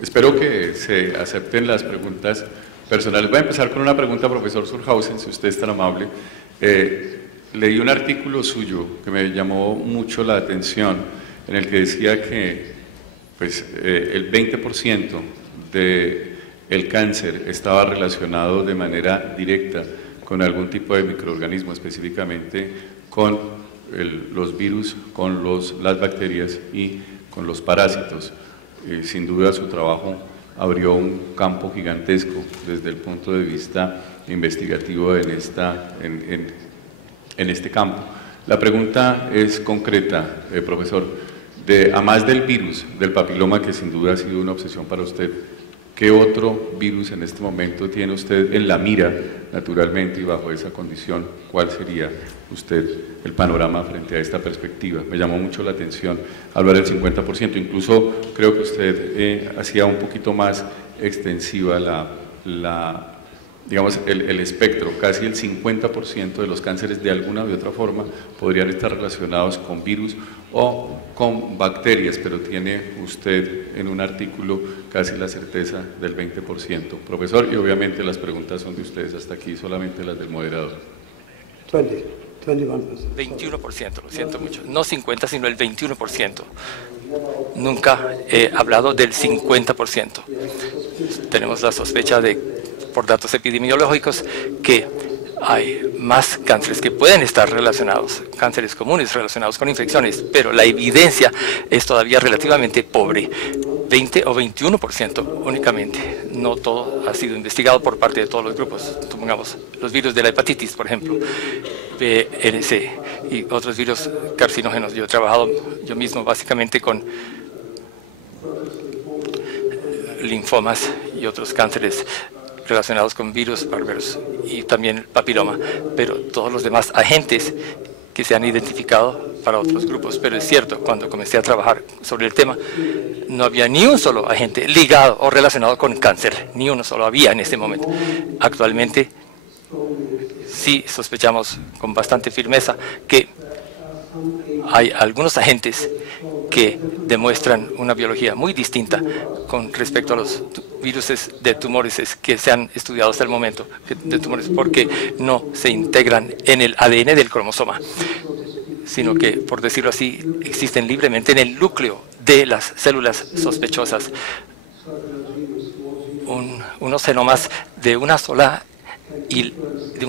Espero que se acepten las preguntas personales. Voy a empezar con una pregunta, profesor Surhausen, si usted es tan amable. Leí un artículo suyo que me llamó mucho la atención, en el que decía que pues, el 20% del cáncer estaba relacionado de manera directa con algún tipo de microorganismo, específicamente con los virus, con las bacterias y con los parásitos. Sin duda su trabajo abrió un campo gigantesco desde el punto de vista investigativo en este campo. La pregunta es concreta, profesor. A más del virus, del papiloma, que sin duda ha sido una obsesión para usted, ¿qué otro virus en este momento tiene usted en la mira, naturalmente, y bajo esa condición, cuál sería usted el panorama frente a esta perspectiva? Me llamó mucho la atención hablar del 50%, incluso creo que usted hacía un poquito más extensiva digamos, el espectro. Casi el 50% de los cánceres de alguna u otra forma podrían estar relacionados con virus o con bacterias, pero tiene usted en un artículo casi la certeza del 20%. Profesor, y obviamente las preguntas son de ustedes hasta aquí, solamente las del moderador. 21%, lo siento mucho. No 50, sino el 21%. Nunca he hablado del 50%. Tenemos la sospecha por datos epidemiológicos, que hay más cánceres que pueden estar relacionados, cánceres comunes relacionados con infecciones, pero la evidencia es todavía relativamente pobre, 20 o 21% únicamente. No todo ha sido investigado por parte de todos los grupos. Supongamos los virus de la hepatitis, por ejemplo, VNC y otros virus carcinógenos. Yo he trabajado yo mismo básicamente con linfomas y otros cánceres relacionados con virus bárbaros y también papiloma, pero todos los demás agentes que se han identificado para otros grupos. Pero es cierto, cuando comencé a trabajar sobre el tema, no había ni un solo agente ligado o relacionado con cáncer, ni uno solo había en ese momento. Actualmente sí sospechamos con bastante firmeza que hay algunos agentes que demuestran una biología muy distinta con respecto a los virus de tumores que se han estudiado hasta el momento, de tumores, porque no se integran en el ADN del cromosoma, sino que, por decirlo así, existen libremente en el núcleo de las células sospechosas. Unos genomas de un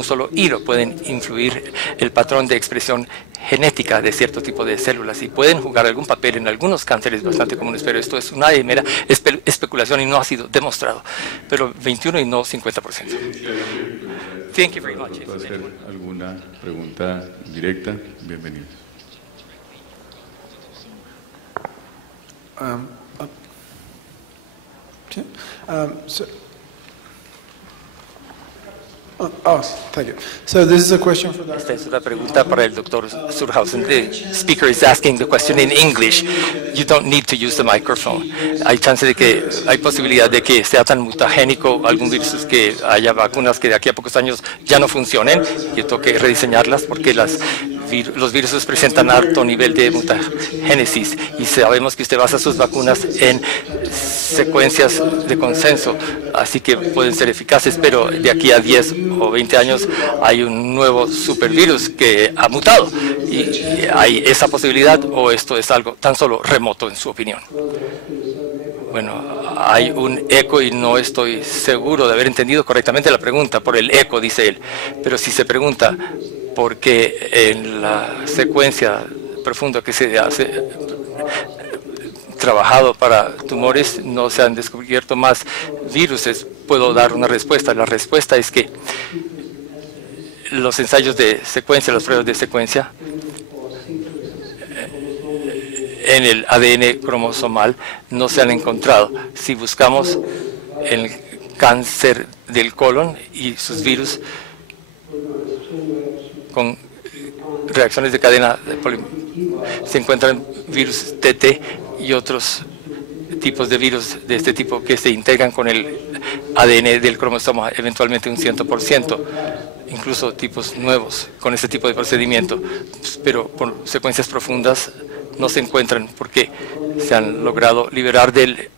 solo hilo pueden influir el patrón de expresión genética de cierto tipo de células y pueden jugar algún papel en algunos cánceres bastante comunes, pero esto es una mera especulación y no ha sido demostrado. Pero 21 y no 50%. Thank you very much. ¿Puedo hacer alguna pregunta directa? Bienvenidos. Thank you. So this is a question for Esta es una pregunta para el Dr. Surhausen. The speaker is asking the question in English. You don't need to use the microphone. Hay chance de que, hay posibilidad de que sea tan mutagénico algún virus que haya vacunas que de aquí a pocos años ya no funcionen y toque rediseñarlas porque los virus presentan alto nivel de mutagénesis y sabemos que usted basa sus vacunas en secuencias de consenso, así que pueden ser eficaces, pero de aquí a 10 o 20 años hay un nuevo supervirus que ha mutado y hay esa posibilidad, o esto es algo tan solo remoto en su opinión. Bueno, hay un eco y no estoy seguro de haber entendido correctamente la pregunta por el eco, dice él, pero si se pregunta por qué en la secuencia profunda que se hace trabajado para tumores no se han descubierto más viruses, puedo dar una respuesta. La respuesta es que los ensayos de secuencia, las pruebas de secuencia en el ADN cromosomal no se han encontrado. Si buscamos el cáncer del colon y sus virus con reacciones de cadena, se encuentran virus TT y otros tipos de virus de este tipo que se integran con el ADN del cromosoma, eventualmente un 100%, incluso tipos nuevos con este tipo de procedimiento, pero por secuencias profundas no se encuentran porque se han logrado liberar del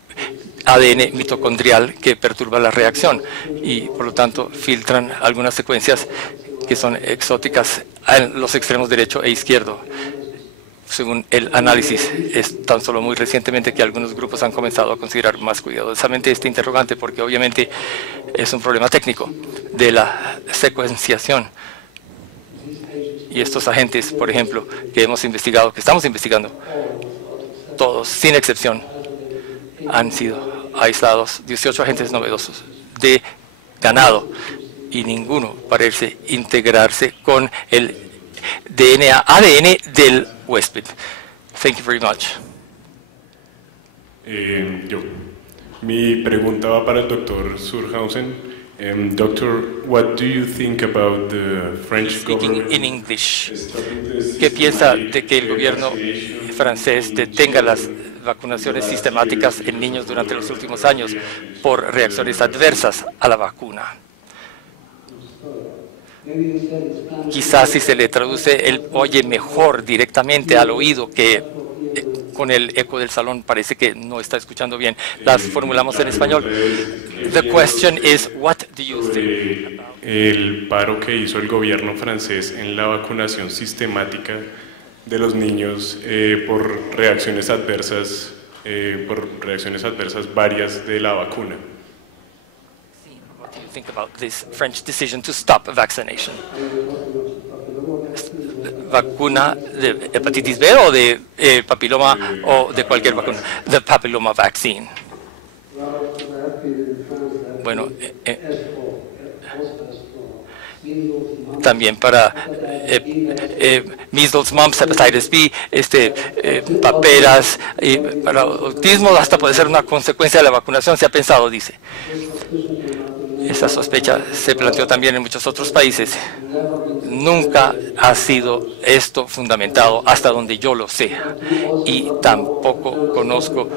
ADN mitocondrial que perturba la reacción y por lo tanto filtran algunas secuencias que son exóticas en los extremos derecho e izquierdo. Según el análisis, es tan solo muy recientemente que algunos grupos han comenzado a considerar más cuidadosamente este interrogante, porque obviamente es un problema técnico de la secuenciación. Y estos agentes, por ejemplo, que hemos investigado, que estamos investigando, todos, sin excepción, han sido aislados, 18 agentes novedosos de ganado, y ninguno parece integrarse con el ADN del huésped. Thank you very much. Mi pregunta va para el doctor Surhausen. Doctor, what do you think about the French government? In English. ¿Qué piensa de que el gobierno francés detenga las vacunaciones sistemáticas en niños durante los últimos años por reacciones adversas a la vacuna? Quizás si se le traduce, él oye mejor directamente al oído que con el eco del salón parece que no está escuchando bien. Las formulamos en español. The question is, what do you think? El paro que hizo el gobierno francés en la vacunación sistemática de los niños por reacciones adversas varias de la vacuna. What do you think about this French decision to stop vaccination? ¿Vacuna de hepatitis B o de papiloma o de cualquier vacuna? The papilloma vaccine. Bueno, también para measles, mumps, hepatitis B, paperas, para autismo hasta puede ser una consecuencia de la vacunación, se ha pensado, dice. Esa sospecha se planteó también en muchos otros países. Nunca ha sido esto fundamentado hasta donde yo lo sé. Y tampoco conozco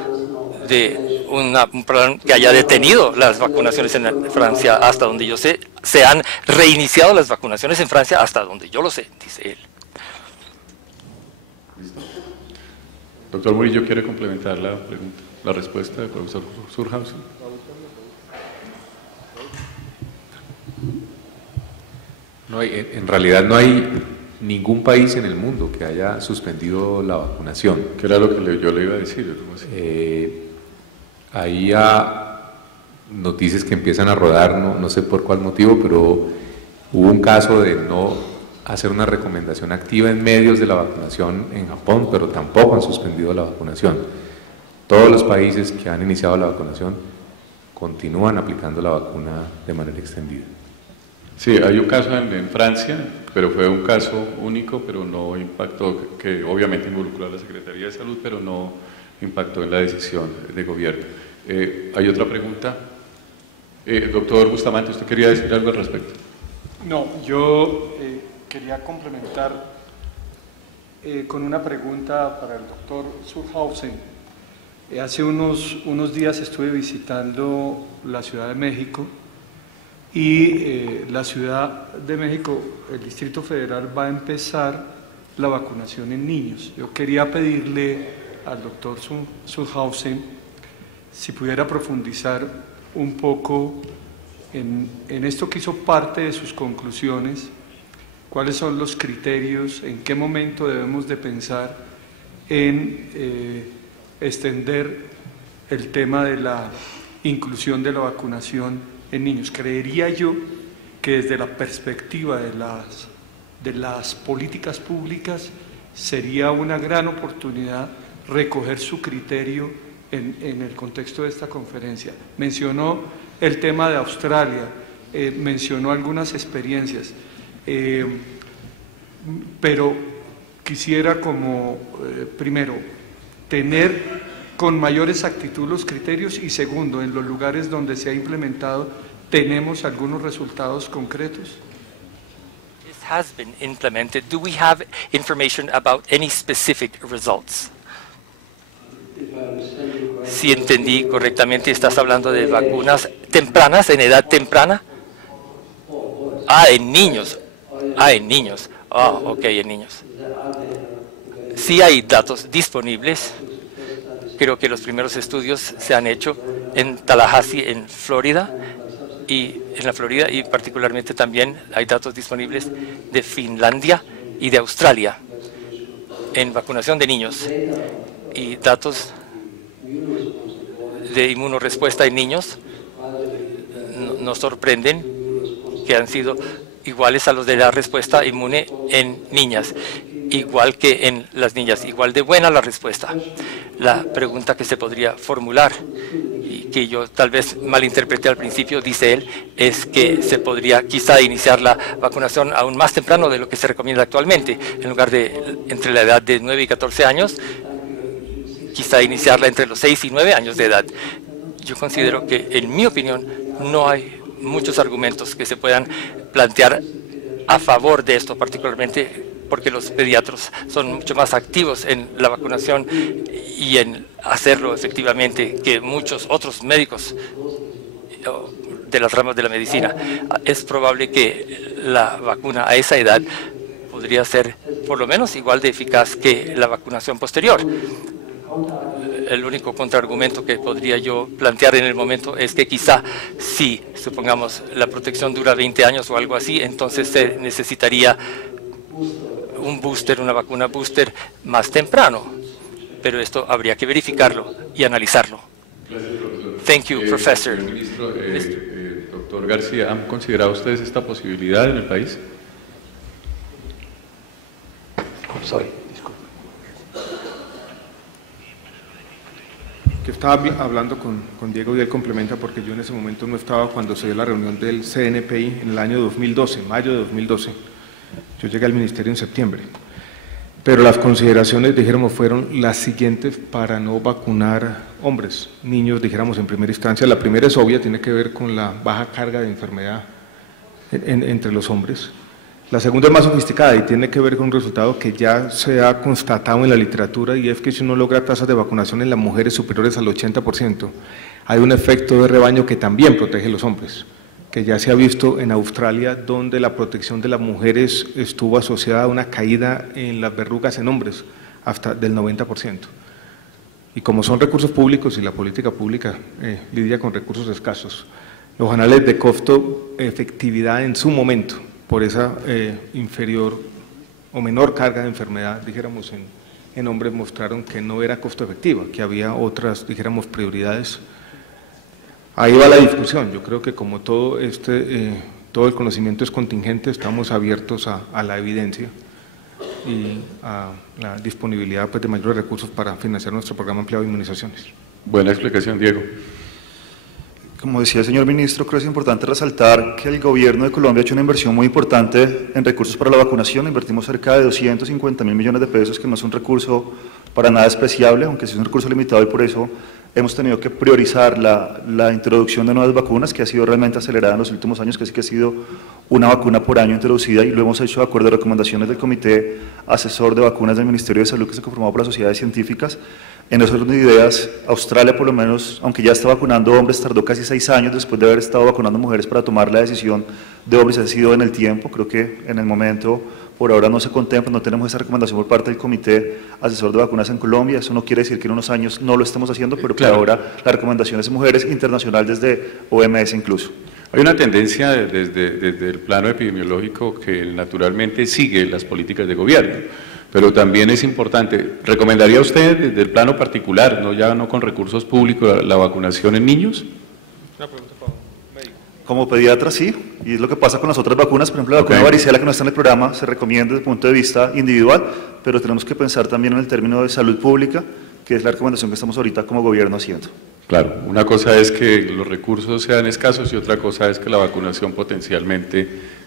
de un plan que haya detenido las vacunaciones en Francia hasta donde yo sé. Se han reiniciado las vacunaciones en Francia hasta donde yo lo sé, dice él. Doctor Murillo, ¿quiere complementar la pregunta, la respuesta del profesor Surhausen? No en realidad no hay ningún país en el mundo que haya suspendido la vacunación. Que era lo que yo le iba a decir. Hay noticias que empiezan a rodar, no sé por cuál motivo, pero hubo un caso de no hacer una recomendación activa en medios de la vacunación en Japón, pero tampoco han suspendido la vacunación. Todos los países que han iniciado la vacunación continúan aplicando la vacuna de manera extendida. Sí, hay un caso en Francia, pero fue un caso único, pero no impactó, que obviamente involucró a la Secretaría de Salud, pero no impactó en la decisión de gobierno. ¿Hay otra pregunta? Doctor Bustamante, ¿usted quería decir algo al respecto? No, yo quería complementar con una pregunta para el doctor Surhausen. Hace unos días estuve visitando la Ciudad de México y la Ciudad de México, el Distrito Federal, va a empezar la vacunación en niños. Yo quería pedirle al doctor Surhausen si pudiera profundizar un poco en esto que hizo parte de sus conclusiones, cuáles son los criterios, en qué momento debemos de pensar en extender el tema de la inclusión de la vacunación en niños. Creería yo que desde la perspectiva de las políticas públicas sería una gran oportunidad recoger su criterio en el contexto de esta conferencia. Mencionó el tema de Australia, mencionó algunas experiencias, pero quisiera primero, tener con mayor exactitud los criterios y segundo, en los lugares donde se ha implementado, ¿tenemos algunos resultados concretos? This has been implemented. Do we have information about any specific results? Si entendí correctamente, estás hablando de vacunas tempranas, en edad temprana. En niños. En niños. Ok, en niños. Sí hay datos disponibles. Creo que los primeros estudios se han hecho en Tallahassee, en Florida, y particularmente también hay datos disponibles de Finlandia y de Australia en vacunación de niños, y datos de inmunorespuesta en niños nos sorprenden que han sido iguales a los de la respuesta inmune en niñas, igual que en las niñas, igual de buena la respuesta. La pregunta que se podría formular, y que yo tal vez malinterpreté al principio, dice él, es que se podría quizá iniciar la vacunación aún más temprano de lo que se recomienda actualmente, en lugar de entre la edad de 9 y 14 años, quizá iniciarla entre los 6 y 9 años de edad. Yo considero que, en mi opinión, no hay muchos argumentos que se puedan plantear a favor de esto, particularmente porque los pediatros son mucho más activos en la vacunación y en hacerlo efectivamente que muchos otros médicos de las ramas de la medicina. Es probable que la vacuna a esa edad podría ser por lo menos igual de eficaz que la vacunación posterior. El único contraargumento que podría yo plantear en el momento es que quizá si, supongamos, la protección dura 20 años o algo así, entonces se necesitaría un booster, una vacuna booster más temprano. Pero esto habría que verificarlo y analizarlo. Thank you, Professor. Ministro, doctor García, ¿han considerado ustedes esta posibilidad en el país? Sorry. Que estaba hablando con Diego y él complementa, porque yo en ese momento no estaba cuando se dio la reunión del CNPI en el año 2012, mayo de 2012. Yo llegué al ministerio en septiembre, pero las consideraciones, dijéramos, fueron las siguientes para no vacunar hombres, niños, dijéramos, en primera instancia. La primera es obvia, tiene que ver con la baja carga de enfermedad entre los hombres. La segunda es más sofisticada y tiene que ver con un resultado que ya se ha constatado en la literatura, y es que si uno logra tasas de vacunación en las mujeres superiores al 80%, hay un efecto de rebaño que también protege a los hombres, que ya se ha visto en Australia, donde la protección de las mujeres estuvo asociada a una caída en las verrugas en hombres hasta del 90%. Y como son recursos públicos y la política pública lidia con recursos escasos, los anales de costo-efectividad en su momento, por esa inferior o menor carga de enfermedad, dijéramos, en hombres, mostraron que no era costo efectiva, que había otras, dijéramos, prioridades. Ahí va la discusión. Yo creo que como todo el conocimiento es contingente, estamos abiertos a la evidencia y a la disponibilidad, pues, de mayores recursos para financiar nuestro programa ampliado de inmunizaciones. Buena explicación, Diego. Como decía el señor ministro, creo que es importante resaltar que el gobierno de Colombia ha hecho una inversión muy importante en recursos para la vacunación. Invertimos cerca de 250.000 millones de pesos, que no es un recurso para nada despreciable, aunque sí es un recurso limitado, y por eso hemos tenido que priorizar la introducción de nuevas vacunas, que ha sido realmente acelerada en los últimos años, que sí que ha sido una vacuna por año introducida, y lo hemos hecho de acuerdo a recomendaciones del Comité Asesor de Vacunas del Ministerio de Salud, que se conformó por las sociedades científicas. En esas ideas, Australia, por lo menos, aunque ya está vacunando hombres, tardó casi 6 años después de haber estado vacunando mujeres para tomar la decisión de hombres. Ha sido en el tiempo. Creo que en el momento, por ahora, no se contempla, no tenemos esa recomendación por parte del Comité Asesor de Vacunas en Colombia. Eso no quiere decir que en unos años no lo estemos haciendo, pero por ahora la recomendación es mujeres, internacional desde OMS incluso. Hay una tendencia desde el plano epidemiológico que naturalmente sigue las políticas de gobierno, pero también es importante. ¿Recomendaría usted desde el plano particular, ya no con recursos públicos, la vacunación en niños? Una pregunta para un médico. Como pediatra, sí, y es lo que pasa con las otras vacunas. Por ejemplo, la vacuna de varicela, que no está en el programa, se recomienda desde el punto de vista individual, pero tenemos que pensar también en el término de salud pública, que es la recomendación que estamos ahorita como gobierno haciendo. Claro, una cosa es que los recursos sean escasos y otra cosa es que la vacunación potencialmente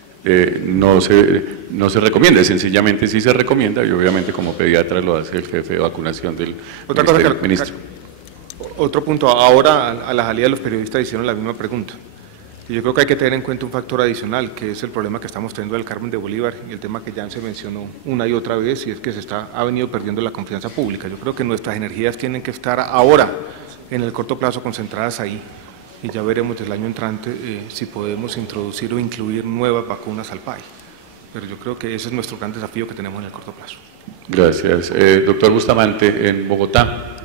no se recomienda. Sencillamente sí se recomienda, y obviamente como pediatra lo hace el jefe de vacunación del ministro. Otro punto, ahora a la salida de los periodistas hicieron la misma pregunta. Yo creo que hay que tener en cuenta un factor adicional, que es el problema que estamos teniendo del Carmen de Bolívar, y el tema que ya se mencionó una y otra vez, y es que ha venido perdiendo la confianza pública. Yo creo que nuestras energías tienen que estar ahora, en el corto plazo, concentradas ahí, y ya veremos el año entrante si podemos introducir o incluir nuevas vacunas al país. Pero yo creo que ese es nuestro gran desafío que tenemos en el corto plazo. Gracias. Doctor Bustamante, en Bogotá.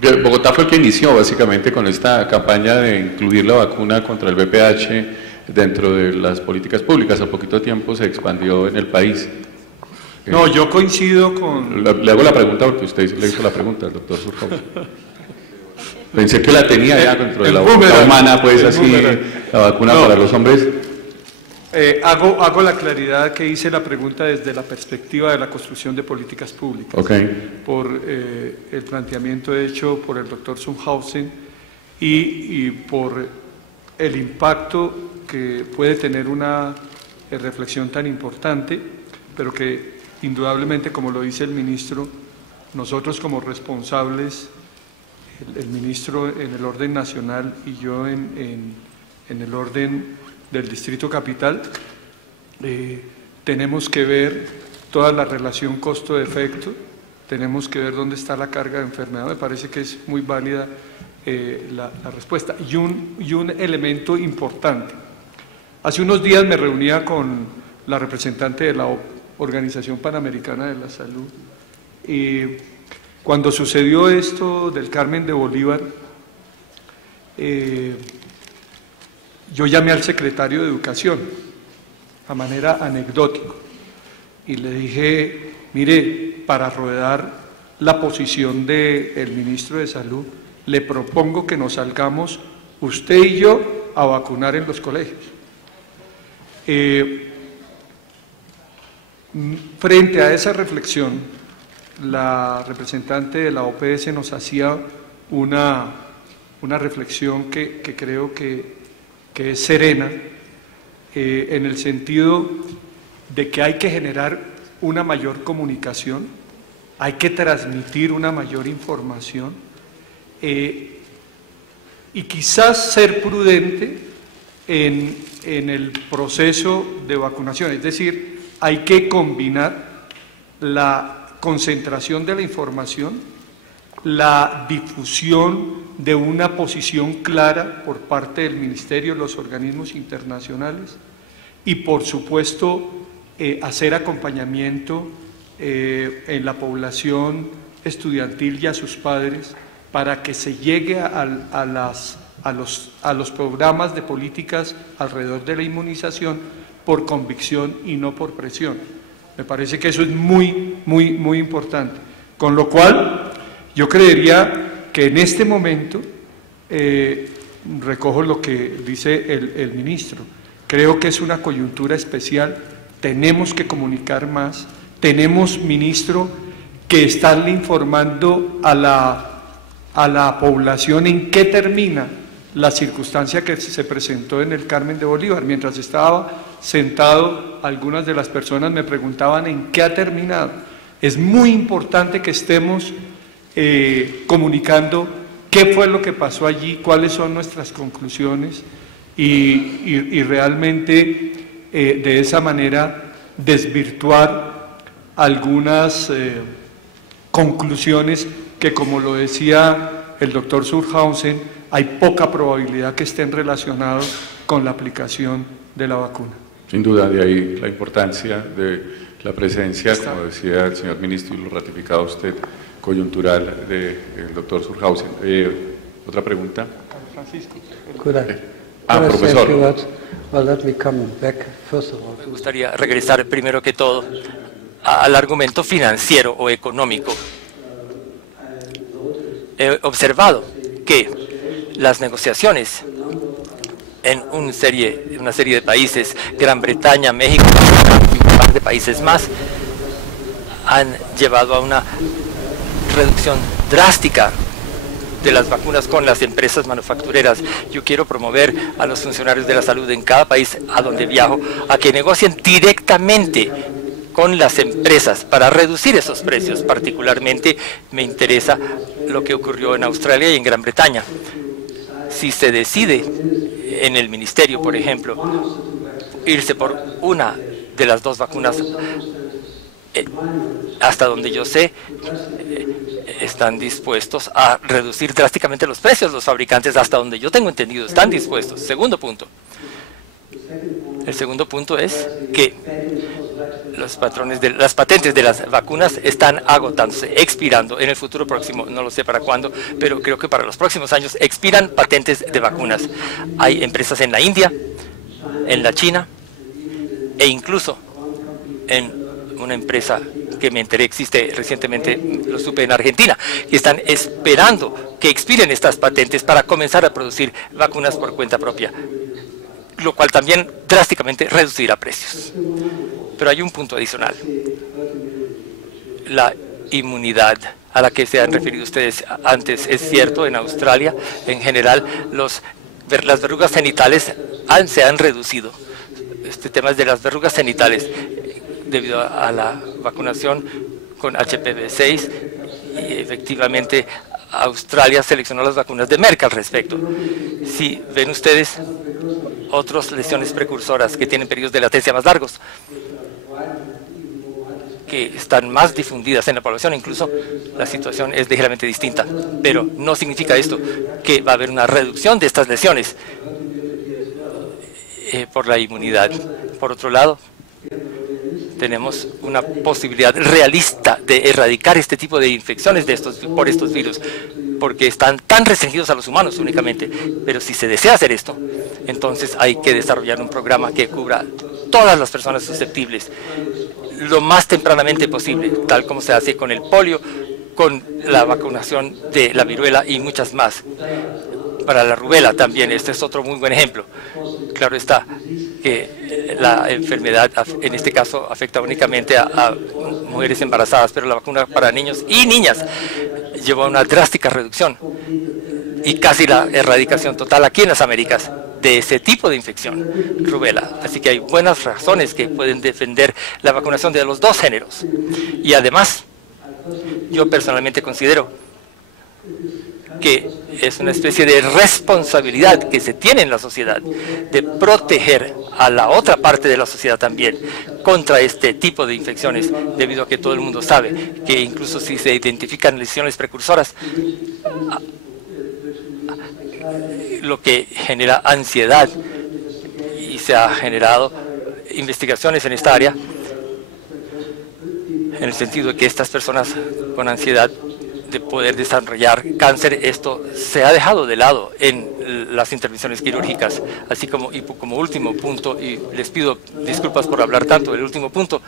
Porque Bogotá fue el que inició básicamente con esta campaña de incluir la vacuna contra el VPH dentro de las políticas públicas. Al poquito tiempo se expandió en el país. No, yo coincido con... Le hago la pregunta porque usted le hizo la pregunta al doctor Surhausen. Pensé que la tenía ya dentro de la voluntad humana, pues así, la vacuna para los hombres. Hago la claridad que hice la pregunta desde la perspectiva de la construcción de políticas públicas, por el planteamiento hecho por el doctor Surhausen y por el impacto que puede tener una reflexión tan importante, pero que indudablemente, como lo dice el ministro, nosotros como responsables, el ministro en el orden nacional y yo en el orden del Distrito Capital, tenemos que ver toda la relación costo-efecto, tenemos que ver dónde está la carga de enfermedad. Me parece que es muy válida la respuesta. Y un elemento importante. Hace unos días me reunía con la representante de la Organización Panamericana de la Salud y cuando sucedió esto del Carmen de Bolívar, yo llamé al secretario de Educación, a manera anecdótica, y le dije, mire, para rodar la posición del ministro de Salud, le propongo que nos salgamos usted y yo a vacunar en los colegios. Frente a esa reflexión, la representante de la OPS nos hacía una reflexión que creo que es serena, en el sentido de que hay que generar una mayor comunicación, hay que transmitir una mayor información y quizás ser prudente en el proceso de vacunación, es decir, hay que combinar la concentración de la información, la difusión de una posición clara por parte del Ministerio, los organismos internacionales y, por supuesto, hacer acompañamiento en la población estudiantil y a sus padres para que se llegue a los programas de políticas alrededor de la inmunización por convicción y no por presión. Me parece que eso es muy importante. Con lo cual, yo creería que en este momento, recojo lo que dice el ministro, creo que es una coyuntura especial, tenemos que comunicar más, tenemos, ministro, que estarle informando a la población en qué termina la circunstancia que se presentó en el Carmen de Bolívar. Mientras estaba sentado, algunas de las personas me preguntaban en qué ha terminado. Es muy importante que estemos comunicando qué fue lo que pasó allí, cuáles son nuestras conclusiones y realmente de esa manera desvirtuar algunas conclusiones que, como lo decía el doctor Surhausen, hay poca probabilidad que estén relacionados con la aplicación de la vacuna. Sin duda, de ahí la importancia de la presencia, como decía el señor ministro y lo ratificaba usted, coyuntural del doctor Surhausen. ¿Otra pregunta? Francisco. Profesor. Me gustaría regresar primero que todo al argumento financiero o económico. He observado que las negociaciones en una serie de países, Gran Bretaña, México y un par de países más, han llevado a una reducción drástica de las vacunas con las empresas manufactureras. Yo quiero promover a los funcionarios de la salud en cada país a donde viajo a que negocien directamente con las empresas para reducir esos precios. Particularmente me interesa lo que ocurrió en Australia y en Gran Bretaña. Si se decide en el ministerio, por ejemplo, irse por una de las dos vacunas, hasta donde yo sé, están dispuestos a reducir drásticamente los precios. Los fabricantes, hasta donde yo tengo entendido, están dispuestos. Segundo punto. El segundo punto es que las patentes de las vacunas están agotándose, expirando en el futuro próximo, no lo sé para cuándo, pero creo que para los próximos años expiran patentes de vacunas. Hay empresas en la India, en la China e incluso en una empresa que me enteré existe recientemente, lo supe en Argentina, que están esperando que expiren estas patentes para comenzar a producir vacunas por cuenta propia, lo cual también drásticamente reducirá precios. Pero hay un punto adicional. La inmunidad a la que se han referido ustedes antes es cierto. En Australia, en general, las verrugas genitales se han reducido. Este tema es de las verrugas genitales debido a la vacunación con HPV-6 y efectivamente Australia seleccionó las vacunas de Merck al respecto. Si ven ustedes otras lesiones precursoras que tienen periodos de latencia más largos, que están más difundidas en la población, incluso la situación es ligeramente distinta, pero no significa esto que va a haber una reducción de estas lesiones por la inmunidad. Por otro lado, tenemos una posibilidad realista de erradicar este tipo de infecciones por estos virus, porque están tan restringidos a los humanos únicamente. Pero si se desea hacer esto, entonces hay que desarrollar un programa que cubra todas las personas susceptibles lo más tempranamente posible, tal como se hace con el polio, con la vacunación de la viruela y muchas más. Para la rubela también, este es otro muy buen ejemplo. Claro está que la enfermedad en este caso afecta únicamente a mujeres embarazadas, pero la vacuna para niños y niñas llevó a una drástica reducción y casi la erradicación total aquí en las Américas de ese tipo de infección, rubela. Así que hay buenas razones que pueden defender la vacunación de los dos géneros. Y además, yo personalmente considero que es una especie de responsabilidad que se tiene en la sociedad de proteger a la otra parte de la sociedad también contra este tipo de infecciones, debido a que todo el mundo sabe que incluso si se identifican lesiones precursoras, lo que genera ansiedad, y se ha generado investigaciones en esta área en el sentido de que estas personas con ansiedad de poder desarrollar cáncer, esto se ha dejado de lado en las intervenciones quirúrgicas. Así como último punto, y les pido disculpas por hablar tanto, el último punto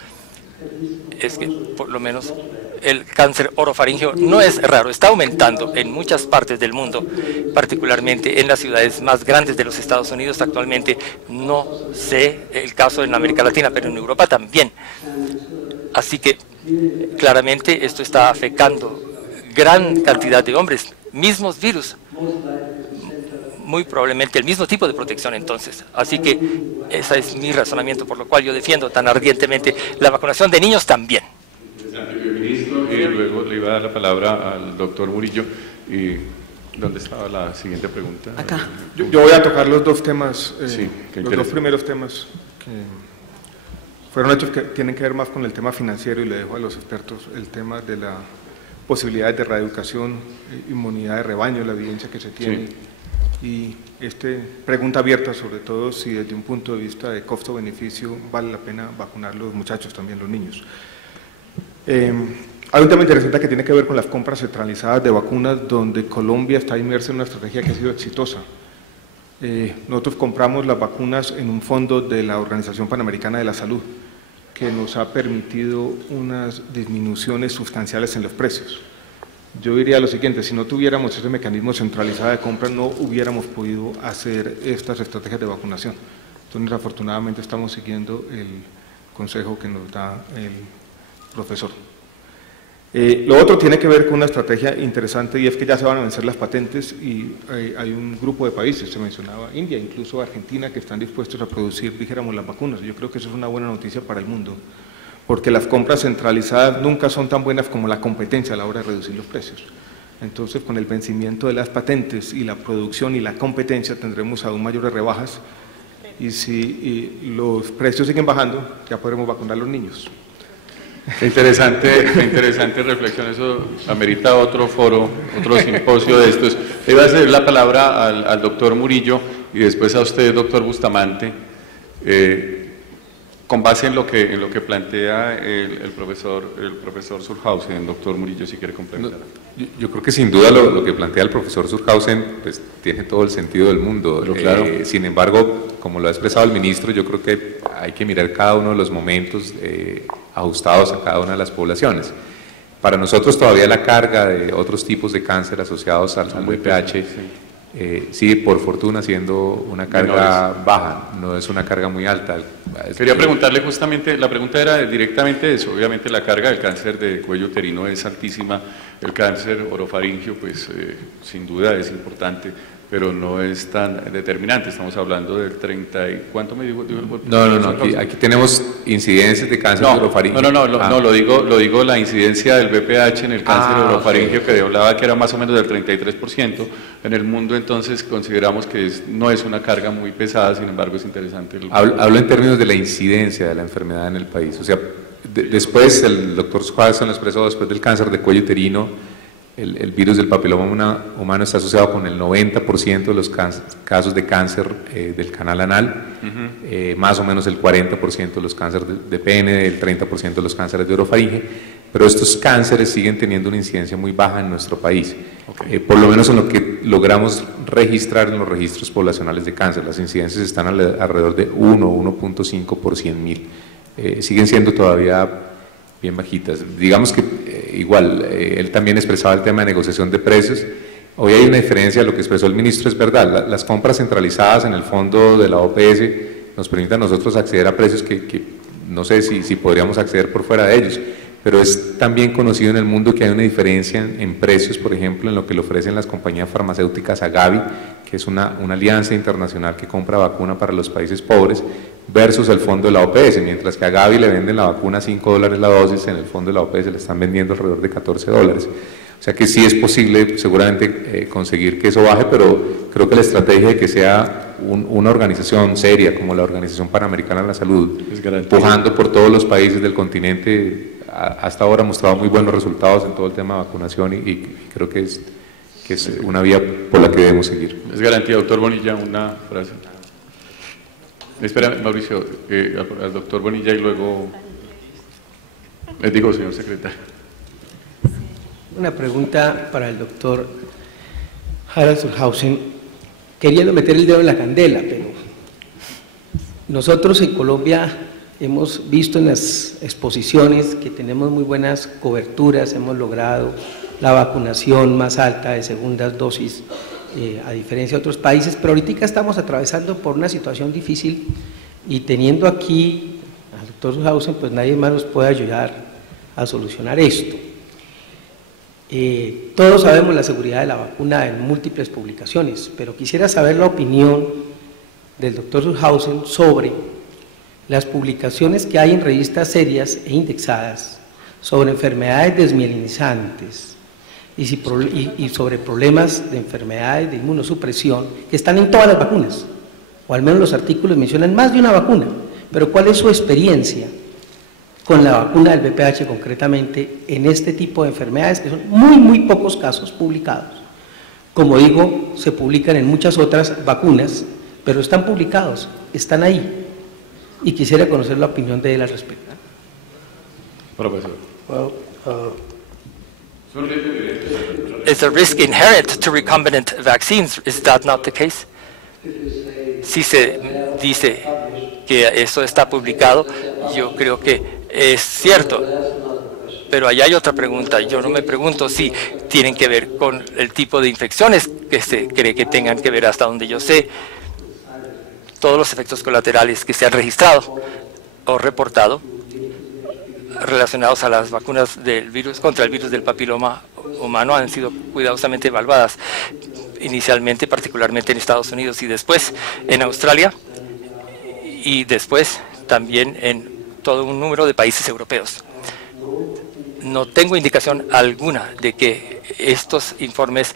es que por lo menos el cáncer orofaríngeo no es raro, está aumentando en muchas partes del mundo, particularmente en las ciudades más grandes de los Estados Unidos actualmente. No sé el caso en América Latina, pero en Europa también. Así que claramente esto está afectando gran cantidad de hombres, mismos virus, muy probablemente el mismo tipo de protección entonces. Así que ese es mi razonamiento, por lo cual yo defiendo tan ardientemente la vacunación de niños también. Ministro, y luego le iba a dar la palabra al doctor Murillo. ¿Y dónde estaba la siguiente pregunta? Acá. Yo voy a tocar los dos temas, sí, los dos primeros temas que fueron hechos que tienen que ver más con el tema financiero, y le dejo a los expertos el tema de la posibilidades de reeducación, inmunidad de rebaño, la evidencia que se tiene, sí. Y pregunta abierta sobre todo si desde un punto de vista de costo-beneficio vale la pena vacunar los muchachos, también los niños. Hay un tema interesante que tiene que ver con las compras centralizadas de vacunas, donde Colombia está inmersa en una estrategia que ha sido exitosa. Nosotros compramos las vacunas en un fondo de la Organización Panamericana de la Salud, que nos ha permitido unas disminuciones sustanciales en los precios. Yo diría lo siguiente: si no tuviéramos ese mecanismo centralizado de compra, no hubiéramos podido hacer estas estrategias de vacunación. Entonces, afortunadamente, estamos siguiendo el consejo que nos da el profesor. Lo otro tiene que ver con una estrategia interesante, y es que ya se van a vencer las patentes, y hay un grupo de países, se mencionaba India, incluso Argentina, que están dispuestos a producir, dijéramos, las vacunas. Yo creo que eso es una buena noticia para el mundo, porque las compras centralizadas nunca son tan buenas como la competencia a la hora de reducir los precios. Entonces, con el vencimiento de las patentes y la producción y la competencia, tendremos aún mayores rebajas, y si los precios siguen bajando, ya podremos vacunar a los niños. Qué interesante reflexión, eso amerita otro foro, otro simposio de estos. Le iba a ceder la palabra al doctor Murillo y después a usted, doctor Bustamante. con base en lo que plantea el profesor Surhausen, doctor Murillo, si quiere complementar. Yo creo que sin duda lo que plantea el profesor Surhausen pues, tiene todo el sentido del mundo. Claro. Sin embargo, como lo ha expresado el ministro, yo creo que hay que mirar cada uno de los momentos ajustados a cada una de las poblaciones. Para nosotros todavía la carga de otros tipos de cáncer asociados al VPH sigue por fortuna siendo una carga baja, no es una carga muy alta. Quería preguntarle justamente, la pregunta era directamente eso, obviamente la carga del cáncer de cuello uterino es altísima, el cáncer orofaringio pues sin duda es importante, pero no es tan determinante, estamos hablando del 30 y... ¿Cuánto me dijo? No, aquí tenemos incidencias de cáncer orofaringio. No, lo digo la incidencia del VPH en el cáncer orofaringio, que hablaba que era más o menos del 33%, en el mundo entonces consideramos que no es una carga muy pesada, sin embargo es interesante. Hablo en términos de la incidencia de la enfermedad en el país, o sea, después el doctor Schwarz lo expresó, después del cáncer de cuello uterino, el virus del papiloma humano está asociado con el 90% de los casos de cáncer del canal anal, más o menos el 40% de los cánceres de pene, el 30% de los cánceres de orofaringe, pero estos cánceres siguen teniendo una incidencia muy baja en nuestro país, por lo menos en lo que logramos registrar en los registros poblacionales de cáncer. Las incidencias están alrededor de 1.5 por 100.000, siguen siendo todavía bien bajitas. Digamos que igual, él también expresaba el tema de negociación de precios. Hoy hay una diferencia, lo que expresó el ministro es verdad, las compras centralizadas en el fondo de la OPS nos permiten a nosotros acceder a precios que no sé si podríamos acceder por fuera de ellos, pero es también conocido en el mundo que hay una diferencia en precios, por ejemplo, en lo que le ofrecen las compañías farmacéuticas a Gavi, que es una alianza internacional que compra vacuna para los países pobres, versus el fondo de la OPS, mientras que a Gavi le venden la vacuna a $5 la dosis, en el fondo de la OPS le están vendiendo alrededor de $14. O sea que sí es posible seguramente conseguir que eso baje, pero creo que la estrategia de que sea una organización seria como la Organización Panamericana de la Salud, empujando por todos los países del continente, hasta ahora ha mostrado muy buenos resultados en todo el tema de vacunación y creo que es una vía por la que debemos seguir. Es garantía, doctor Bonilla, una frase. Espera, Mauricio, al doctor Bonilla y luego, les digo, señor secretario. Una pregunta para el doctor Harald Surhausen, queriendo meter el dedo en la candela, pero nosotros en Colombia hemos visto en las exposiciones que tenemos muy buenas coberturas, hemos logrado la vacunación más alta de segundas dosis, a diferencia de otros países, pero ahorita estamos atravesando por una situación difícil y teniendo aquí al doctor Surhausen, pues nadie más nos puede ayudar a solucionar esto. Todos sabemos la seguridad de la vacuna en múltiples publicaciones, pero quisiera saber la opinión del doctor Surhausen sobre las publicaciones que hay en revistas serias e indexadas sobre enfermedades desmielinizantes y sobre problemas de enfermedades de inmunosupresión que están en todas las vacunas, o al menos los artículos mencionan más de una vacuna, pero ¿cuál es su experiencia con la vacuna del VPH concretamente en este tipo de enfermedades, que son muy pocos casos publicados? Como digo, se publican en muchas otras vacunas, pero están publicados, están ahí, y quisiera conocer la opinión de él al respecto. Profesor. Is a risk inherent to recombinant vaccines? Is that not the case? Si se dice que eso está publicado, yo creo que es cierto, pero allá hay otra pregunta. Yo no me pregunto si tienen que ver con el tipo de infecciones que se cree que tengan que ver, hasta donde yo sé, todos los efectos colaterales que se han registrado o reportado relacionados a las vacunas del virus contra el virus del papiloma humano han sido cuidadosamente evaluadas, inicialmente particularmente en Estados Unidos y después en Australia y después también en todo un número de países europeos. No tengo indicación alguna de que estos informes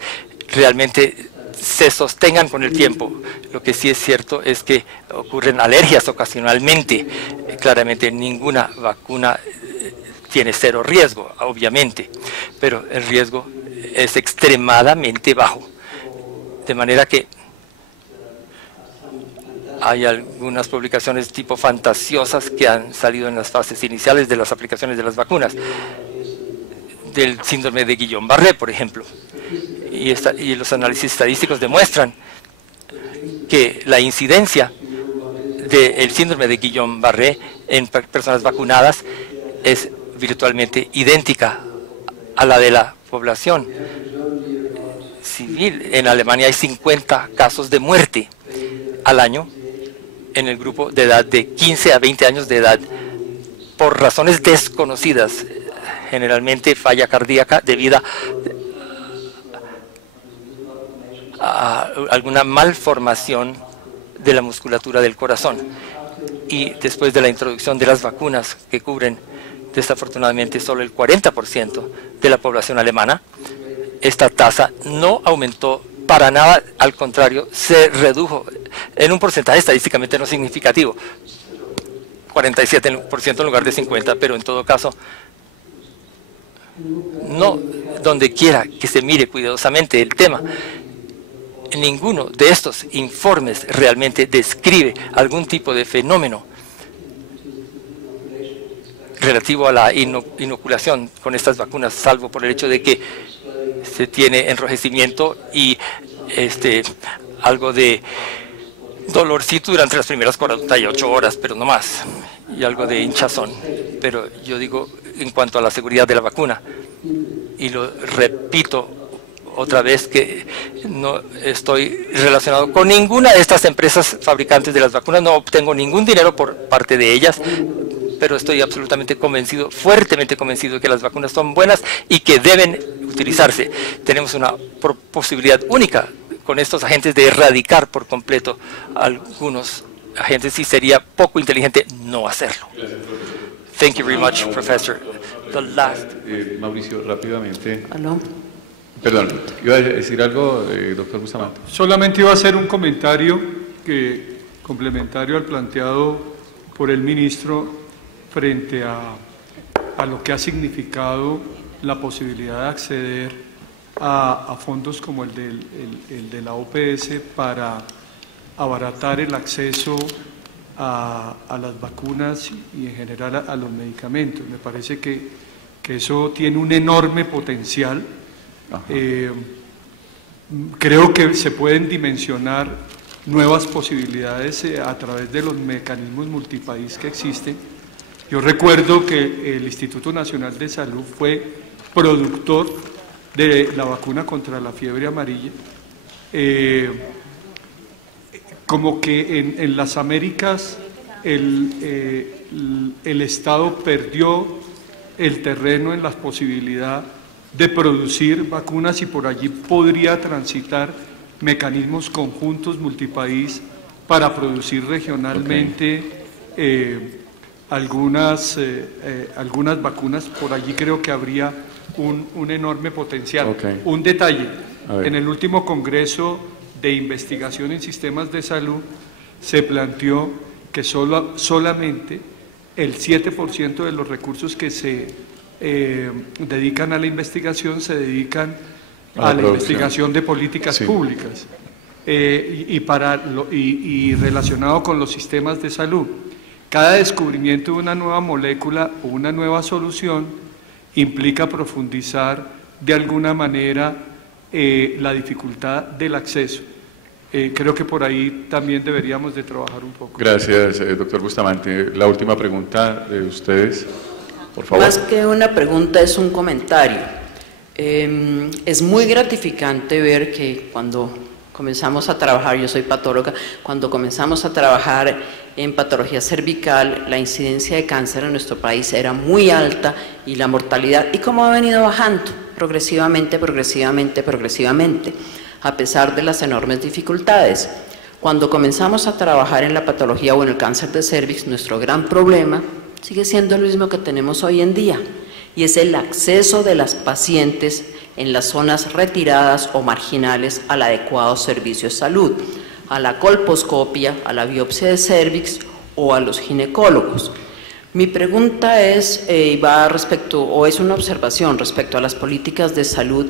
realmente se sostengan con el tiempo. Lo que sí es cierto es que ocurren alergias ocasionalmente. Claramente ninguna vacuna tiene cero riesgo, obviamente, pero el riesgo es extremadamente bajo. De manera que Hay algunas publicaciones tipo fantasiosas que han salido en las fases iniciales de las aplicaciones de las vacunas, del síndrome de Guillain-Barré, por ejemplo. Y los análisis estadísticos demuestran que la incidencia del síndrome de Guillain-Barré en personas vacunadas es virtualmente idéntica a la de la población civil. En Alemania hay 50 casos de muerte al año en el grupo de edad de 15 a 20 años de edad por razones desconocidas, generalmente falla cardíaca debido a alguna malformación de la musculatura del corazón. Y después de la introducción de las vacunas que cubren desafortunadamente solo el 40% de la población alemana, esta tasa no aumentó para nada, al contrario, se redujo en un porcentaje estadísticamente no significativo, 47% en lugar de 50%, pero en todo caso, no donde quiera que se mire cuidadosamente el tema, ninguno de estos informes realmente describe algún tipo de fenómeno relativo a la inoculación con estas vacunas, salvo por el hecho de que se tiene enrojecimiento y algo de dolorcito durante las primeras 48 horas, pero no más, y algo de hinchazón. Pero yo digo, en cuanto a la seguridad de la vacuna, y lo repito otra vez, que no estoy relacionado con ninguna de estas empresas fabricantes de las vacunas, no obtengo ningún dinero por parte de ellas, pero estoy absolutamente convencido, fuertemente convencido, que las vacunas son buenas y que deben utilizarse. Tenemos una posibilidad única con estos agentes de erradicar por completo algunos agentes, y sería poco inteligente no hacerlo. Thank you very much, Professor. The last. Mauricio, rápidamente. ¿Aló? Perdón, ¿iba a decir algo, doctor Bustamante? Solamente iba a hacer un comentario complementario al planteado por el ministro frente a lo que ha significado la posibilidad de acceder a fondos como el de la OPS para abaratar el acceso a las vacunas y en general a los medicamentos. Me parece que eso tiene un enorme potencial. Creo que se pueden dimensionar nuevas posibilidades a través de los mecanismos multipaís que existen. Yo recuerdo que el Instituto Nacional de Salud fue productor de la vacuna contra la fiebre amarilla. Como que en las Américas el Estado perdió el terreno en la posibilidad de producir vacunas, y por allí podría transitar mecanismos conjuntos multipaís para producir regionalmente algunas vacunas. Por allí creo que habría un enorme potencial. Un detalle, en el último Congreso de Investigación en Sistemas de Salud se planteó que solamente el 7% de los recursos que se dedican a la investigación se dedican a la investigación de políticas públicas y relacionado con los sistemas de salud. Cada descubrimiento de una nueva molécula o una nueva solución implica profundizar de alguna manera la dificultad del acceso. Creo que por ahí también deberíamos de trabajar un poco. Gracias, doctor Bustamante. La última pregunta de ustedes, por favor. Más que una pregunta, es un comentario. Es muy gratificante ver que cuando comenzamos a trabajar, yo soy patóloga, cuando comenzamos a trabajar en patología cervical, la incidencia de cáncer en nuestro país era muy alta y la mortalidad, y cómo ha venido bajando progresivamente, a pesar de las enormes dificultades. Cuando comenzamos a trabajar en la patología o en el cáncer de cervix, nuestro gran problema sigue siendo el mismo que tenemos hoy en día, y es el acceso de las pacientes en las zonas retiradas o marginales al adecuado servicio de salud, a la colposcopia, a la biopsia de cervix o a los ginecólogos. Mi pregunta es, es una observación respecto a las políticas de salud.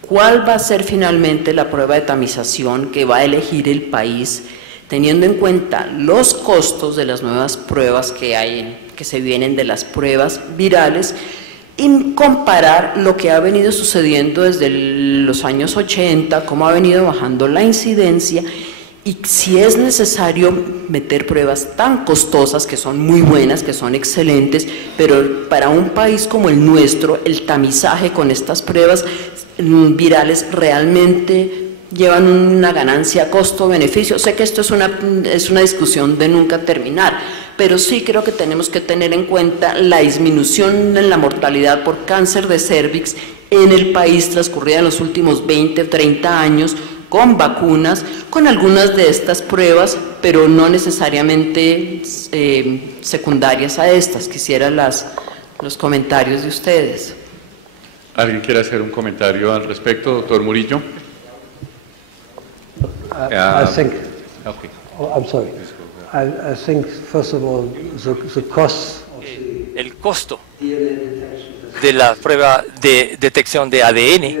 ¿Cuál va a ser finalmente la prueba de tamización que va a elegir el país teniendo en cuenta los costos de las nuevas pruebas que se vienen de las pruebas virales, y comparar lo que ha venido sucediendo desde los años 80, cómo ha venido bajando la incidencia, y si es necesario meter pruebas tan costosas, que son muy buenas, que son excelentes, pero para un país como el nuestro, el tamizaje con estas pruebas virales realmente llevan una ganancia costo-beneficio. Sé que esto es una discusión de nunca terminar, pero sí creo que tenemos que tener en cuenta la disminución en la mortalidad por cáncer de cervix en el país transcurrida en los últimos 20 o 30 años, con vacunas, con algunas de estas pruebas, pero no necesariamente secundarias a estas. Quisiera los comentarios de ustedes. ¿Alguien quiere hacer un comentario al respecto, doctor Murillo? I think, Okay. I'm sorry, I think first of all the cost of El costo de la prueba de detección de ADN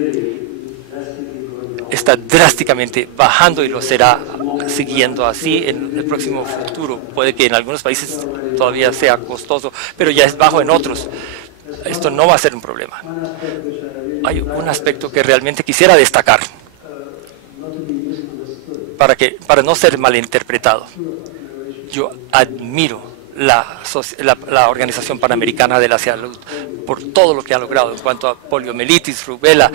está drásticamente bajando y lo será siguiendo así en el próximo futuro. Puede que en algunos países todavía sea costoso, pero ya es bajo en otros. Esto no va a ser un problema. Hay un aspecto que realmente quisiera destacar para no ser malinterpretado. Yo admiro la Organización Panamericana de la Salud por todo lo que ha logrado en cuanto a poliomielitis, rubela,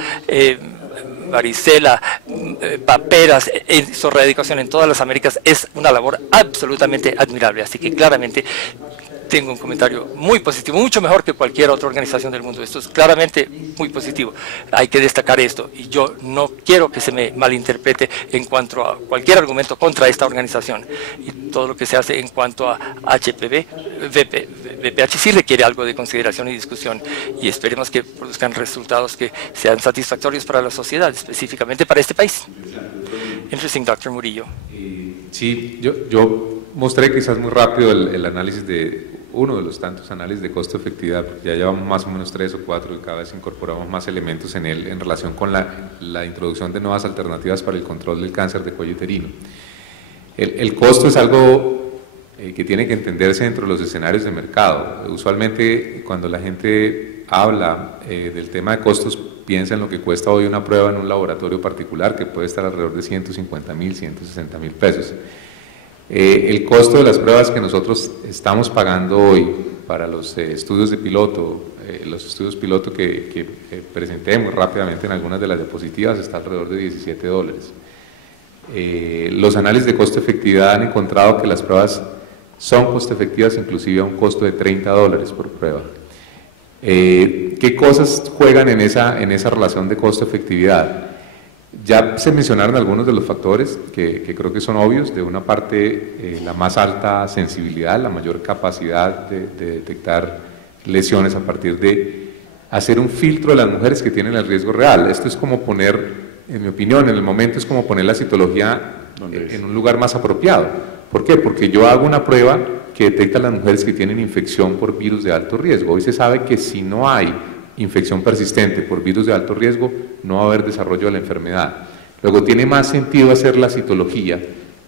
varicela, paperas, su erradicación en todas las Américas. Es una labor absolutamente admirable, así que claramente tengo un comentario muy positivo, mucho mejor que cualquier otra organización del mundo. Esto es claramente muy positivo. Hay que destacar esto, y yo no quiero que se me malinterprete en cuanto a cualquier argumento contra esta organización. Y todo lo que se hace en cuanto a HPV, VPH sí requiere algo de consideración y discusión, y esperemos que produzcan resultados que sean satisfactorios para la sociedad, específicamente para este país. Interesting, Dr. Murillo. Sí, yo mostré quizás muy rápido el análisis de uno de los tantos análisis de costo-efectividad, porque ya llevamos más o menos 3 o 4 y cada vez incorporamos más elementos en él en relación con la introducción de nuevas alternativas para el control del cáncer de cuello uterino. El costo es algo que tiene que entenderse dentro de los escenarios de mercado. Usualmente cuando la gente habla del tema de costos, piensa en lo que cuesta hoy una prueba en un laboratorio particular, que puede estar alrededor de 150.000, 160.000 pesos. El costo de las pruebas que nosotros estamos pagando hoy para los estudios de piloto, los estudios piloto que presenté muy rápidamente en algunas de las diapositivas, está alrededor de $17. Los análisis de costo-efectividad han encontrado que las pruebas son costo-efectivas inclusive a un costo de $30 por prueba. ¿Qué cosas juegan en esa relación de costo-efectividad? Ya se mencionaron algunos de los factores que creo que son obvios. De una parte, la más alta sensibilidad, la mayor capacidad de detectar lesiones a partir de hacer un filtro de las mujeres que tienen el riesgo real. Esto es como poner, en mi opinión, en el momento es como poner la citología en un lugar más apropiado. ¿Por qué? Porque yo hago una prueba que detecta a las mujeres que tienen infección por virus de alto riesgo. Hoy se sabe que si no hay infección persistente por virus de alto riesgo, no va a haber desarrollo de la enfermedad. Luego tiene más sentido hacer la citología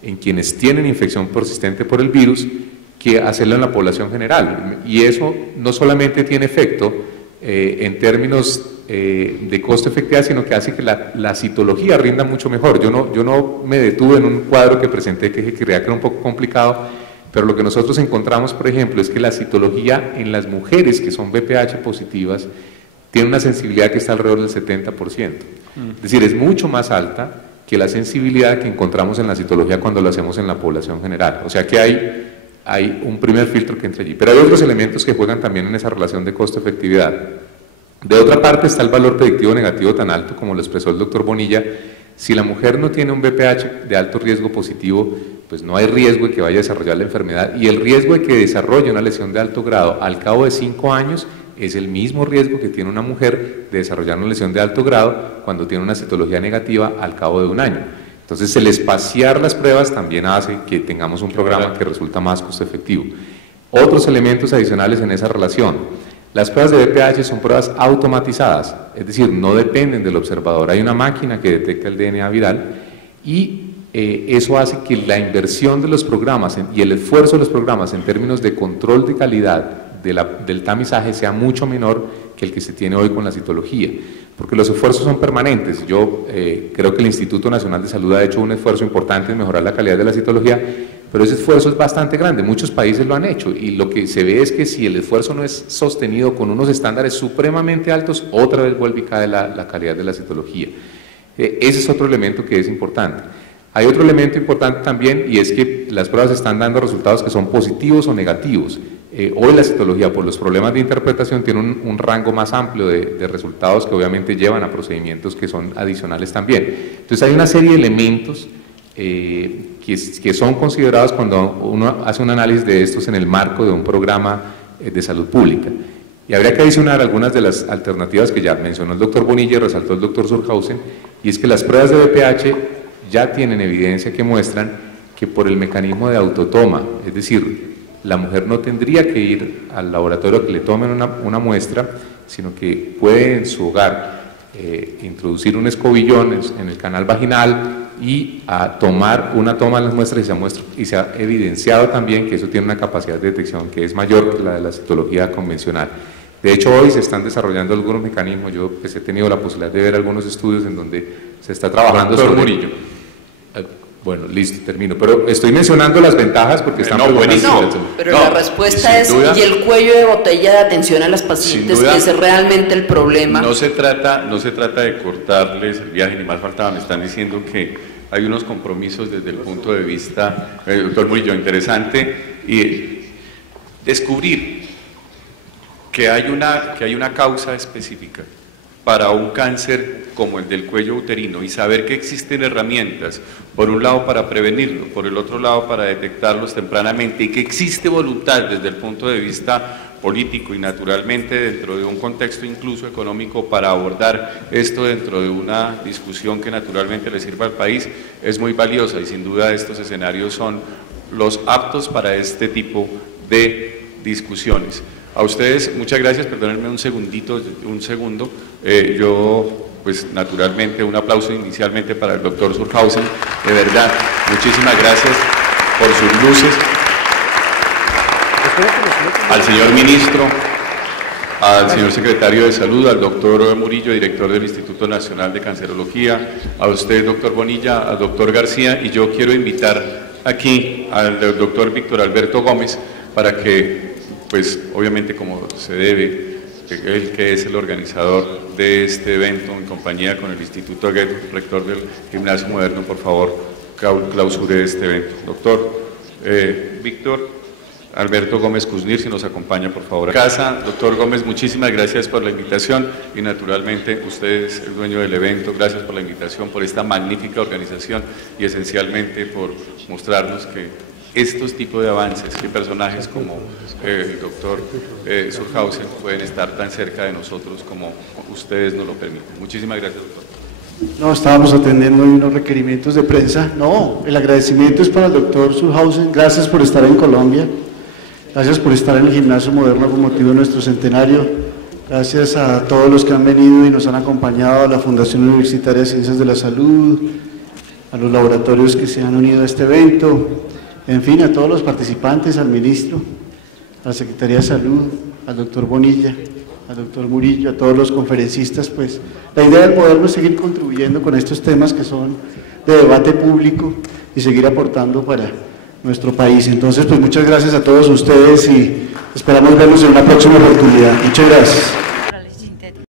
en quienes tienen infección persistente por el virus que hacerlo en la población general. Y eso no solamente tiene efecto en términos de costo-efectividad, sino que hace que la citología rinda mucho mejor. Yo no me detuve en un cuadro que presenté que creía que era un poco complicado, pero lo que nosotros encontramos, por ejemplo, es que la citología en las mujeres que son VPH positivas tiene una sensibilidad que está alrededor del 70%. Es decir, es mucho más alta que la sensibilidad que encontramos en la citología cuando lo hacemos en la población general. O sea que hay un primer filtro que entra allí. Pero hay otros elementos que juegan también en esa relación de costo-efectividad. De otra parte está el valor predictivo negativo tan alto como lo expresó el doctor Bonilla. Si la mujer no tiene un VPH de alto riesgo positivo, pues no hay riesgo de que vaya a desarrollar la enfermedad, y el riesgo de que desarrolle una lesión de alto grado al cabo de 5 años es el mismo riesgo que tiene una mujer de desarrollar una lesión de alto grado cuando tiene una citología negativa al cabo de 1 año. Entonces el espaciar las pruebas también hace que tengamos un programa que resulta más costo efectivo. Otros elementos adicionales en esa relación: las pruebas de VPH son pruebas automatizadas, es decir, no dependen del observador. Hay una máquina que detecta el DNA viral y eso hace que la inversión de los programas y el esfuerzo de los programas en términos de control de calidad del tamizaje sea mucho menor que el que se tiene hoy con la citología, porque los esfuerzos son permanentes. Yo creo que el Instituto Nacional de Salud ha hecho un esfuerzo importante en mejorar la calidad de la citología, pero ese esfuerzo es bastante grande, muchos países lo han hecho, y lo que se ve es que si el esfuerzo no es sostenido con unos estándares supremamente altos, otra vez vuelve y cae la calidad de la citología. Ese es otro elemento que es importante. Hay otro elemento importante también, y es que las pruebas están dando resultados que son positivos o negativos. Hoy la citología, por los problemas de interpretación, tiene un rango más amplio de resultados que obviamente llevan a procedimientos que son adicionales también. Entonces hay una serie de elementos que son considerados cuando uno hace un análisis de estos en el marco de un programa de salud pública. Y habría que adicionar algunas de las alternativas que ya mencionó el doctor Bonilla y resaltó el doctor Surhausen, y es que las pruebas de BPH ya tienen evidencia que muestran que por el mecanismo de autotoma, es decir, la mujer no tendría que ir al laboratorio a que le tomen una muestra, sino que puede en su hogar introducir un escobillón en el canal vaginal y tomar una toma de las muestras, y se ha evidenciado también que eso tiene una capacidad de detección que es mayor que la de la citología convencional. De hecho, hoy se están desarrollando algunos mecanismos. Yo pues, he tenido la posibilidad de ver algunos estudios en donde se está trabajando sobre... Murillo. Bueno, listo, termino. Pero estoy mencionando las ventajas porque están buenísimas. No, pero la respuesta es, y el cuello de botella de atención a las pacientes, que es realmente el problema. No se trata de cortarles el viaje, ni más faltaba, me están diciendo que hay unos compromisos desde el punto de vista, doctor Murillo, interesante, y descubrir que hay una causa específica para un cáncer como el del cuello uterino y saber que existen herramientas, por un lado para prevenirlo, por el otro lado para detectarlos tempranamente, y que existe voluntad desde el punto de vista político y naturalmente dentro de un contexto incluso económico para abordar esto dentro de una discusión que naturalmente le sirva al país, es muy valiosa, y sin duda estos escenarios son los aptos para este tipo de discusiones. A ustedes, muchas gracias, perdónenme un segundo. Yo, pues naturalmente, un aplauso inicialmente para el doctor Surhausen, de verdad, muchísimas gracias por sus luces. Al señor ministro, al señor secretario de Salud, al doctor Murillo, director del Instituto Nacional de Cancerología, a usted, doctor Bonilla, al doctor García, y yo quiero invitar aquí al doctor Víctor Alberto Gómez para que, pues obviamente como se debe, él que es el organizador de este evento en compañía con el Instituto Aguedo, rector del Gimnasio Moderno, por favor, clausure este evento. Doctor Víctor Alberto Gómez Kuznir, si nos acompaña por favor a casa. Doctor Gómez, muchísimas gracias por la invitación, y naturalmente usted es el dueño del evento. Gracias por la invitación, por esta magnífica organización, y esencialmente por mostrarnos que estos tipos de avances, que personajes como el doctor Surhausen pueden estar tan cerca de nosotros como ustedes nos lo permiten. Muchísimas gracias, doctor. No, estábamos atendiendo unos requerimientos de prensa. No, el agradecimiento es para el doctor Surhausen. Gracias por estar en Colombia. Gracias por estar en el Gimnasio Moderno con motivo de nuestro centenario. Gracias a todos los que han venido y nos han acompañado, a la Fundación Universitaria de Ciencias de la Salud, a los laboratorios que se han unido a este evento, en fin, a todos los participantes, al ministro, a la Secretaría de Salud, al doctor Bonilla, al doctor Murillo, a todos los conferencistas. Pues la idea del Moderno es seguir contribuyendo con estos temas que son de debate público y seguir aportando para nuestro país. Entonces, pues muchas gracias a todos ustedes y esperamos verlos en una próxima oportunidad. Muchas gracias.